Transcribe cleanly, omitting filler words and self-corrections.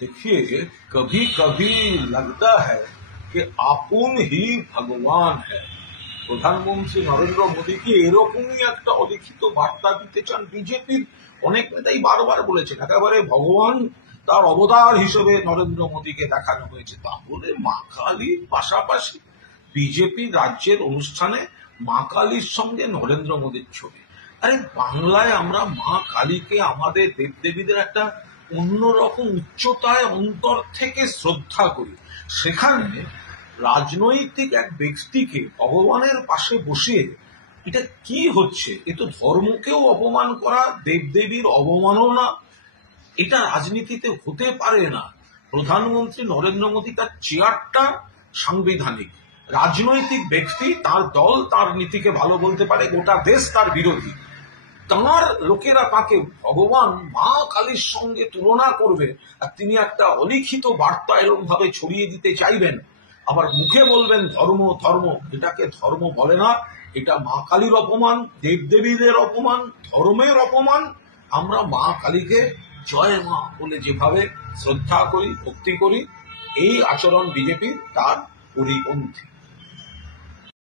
देखिए, कभी कभी लगता है कि आपुन ही ভগবান है। প্রধানমন্ত্রী নরেন্দ্র মোদীকে এরকমই একটা অলিখিত বার্তা দিতে চান বিজেপির অনেক নেতাই বারবার বলেছেন, একেবারে ভগবান তার অবতার হিসেবে নরেন্দ্র মোদীকে দেখানো হয়েছে। তাহলে মা কালীর পাশাপাশি বিজেপি রাজ্যের অনুষ্ঠানে মা কালীর সঙ্গে নরেন্দ্র মোদীর ছবি। আরে বাংলায় আমরা মা কালীকে আমাদের দেবদেবীদের একটা অন্যরকম উচ্চতায় অন্তর থেকে শ্রদ্ধা করি, সেখানে রাজনৈতিক এক ব্যক্তিকে ভগবানের পাশে বসিয়ে এটা কি হচ্ছে? এ তো ধর্মকেও অপমান করা, দেবদেবীর অবমাননা। এটা রাজনীতিতে হতে পারে না। প্রধানমন্ত্রী নরেন্দ্র মোদী তার চেয়ারটা সাংবিধানিক, রাজনৈতিক ব্যক্তি, তার দল তার নীতিকে ভালো বলতে পারে, গোটা দেশ তার বিরোধী। তাঁর লোকেরা তাকে ভগবান মা কালীর সঙ্গে তুলনা করবে, আর তিনি একটা অলিখিত বার্তা এরকম ভাবে ছড়িয়ে দিতে চাইবেন, আবার মুখে বলবেন ধর্ম ধর্ম। এটাকে ধর্ম বলে না, এটা মা কালীর অপমান, দেবদেবীদের অপমান, ধর্মের অপমান। আমরা মা কালীকে জয় মা বলে যেভাবে শ্রদ্ধা করি, ভক্তি করি, এই আচরণ বিজেপির তার পরিপন্থী।